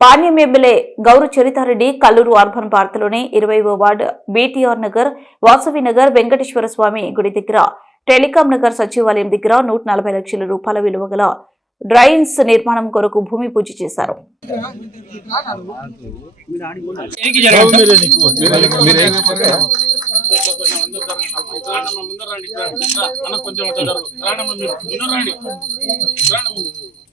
Panyam MLA Gowru Charitha Reddy Kallur urban పార్తలోని ఇరవైవ ward BTR Nagar Vasavi Nagar Venkateswara Swamy గుడి దగ్గర టెలికాం నగర్ సచివాలయం దగ్గర నూట నలభై లక్షల రూపాయల విలువ గల డ్రైన్స్ నిర్మాణం కొరకు భూమి పూజ చేశారు. కొంచెం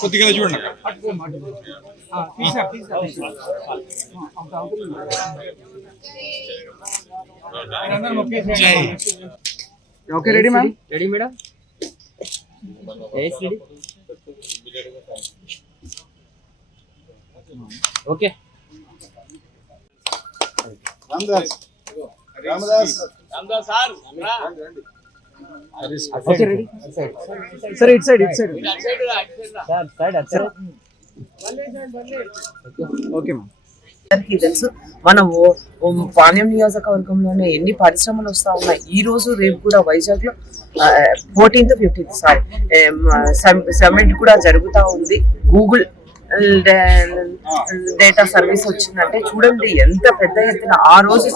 కొద్దిగా చూడండి okay ready ma'am? Ready madam? Okay. Ramadas. Ramadas. Okay ready sir it side it side sir side అచ్చా ఓకే మ్యామ్ అందరికీ తెలుసు మనం పాణ్యం నియోజకవర్గంలోనే ఎన్ని పరిశ్రమలు వస్తా ఉన్నాయి? ఈ రోజు రేపు కూడా వైజాగ్లో ఫోర్టీన్త్ ఫిఫ్టీన్త్ సారీ సమ్మిట్ కూడా జరుగుతా ఉంది. గూగుల్ డేటా సర్వీస్ వచ్చిందంటే చూడండి ఎంత పెద్ద ఎత్తున ఆ రోజు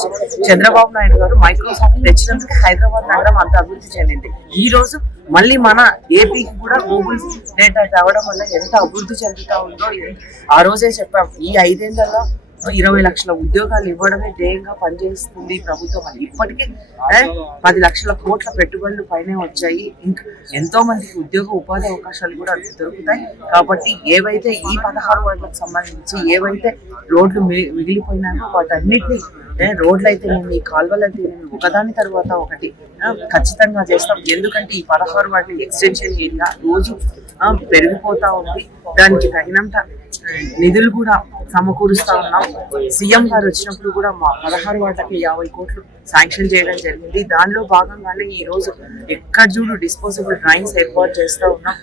చంద్రబాబు నాయుడు గారు మైక్రోసాఫ్ట్ తెచ్చినందుకు హైదరాబాద్ నగరం అంత అభివృద్ధి చెందింది. ఈ రోజు మళ్ళీ మన ఏపీకి కూడా గూగుల్ డేటా తేవడం వల్ల ఎంత అభివృద్ధి చెందుతా ఉందో ఆ రోజే చెప్పాం. ఈ ఐదేళ్ళలో ఇరవై లక్షల ఉద్యోగాలు ఇవ్వడమే ధ్యేయంగా పనిచేస్తుంది ప్రభుత్వం అని. ఇప్పటికే పది లక్షల కోట్ల పెట్టుబడులు పైనే వచ్చాయి. ఇంకా ఎంతో మందికి ఉద్యోగ ఉపాధి అవకాశాలు కూడా దొరుకుతాయి. కాబట్టి ఏవైతే ఈ పదహారు వార్డులకు సంబంధించి ఏవైతే రోడ్లు మిగిలిపోయినాయో వాటన్నిటిని రోడ్లు అయితే నేను కాలువలు అయితే నేను ఒకదాని తర్వాత ఒకటి ఖచ్చితంగా చేస్తాం. ఎందుకంటే ఈ పదహారు వాటిని ఎక్స్టెన్షన్ ఏరియా రోజు పెరిగిపోతా ఉంది. దానికి తగినంత నిధులు కూడా సమకూరుస్తా ఉన్నాం. సీఎం గారు వచ్చినప్పుడు కూడా మా పదహారు వాటికి యాభై కోట్లు శాంక్షన్ చేయడం జరిగింది. దానిలో భాగంగానే ఈ రోజు ఎక్కడ చూడు డిస్పోజబుల్ డ్రాయింగ్స్ ఏర్పాటు చేస్తా ఉన్నాం.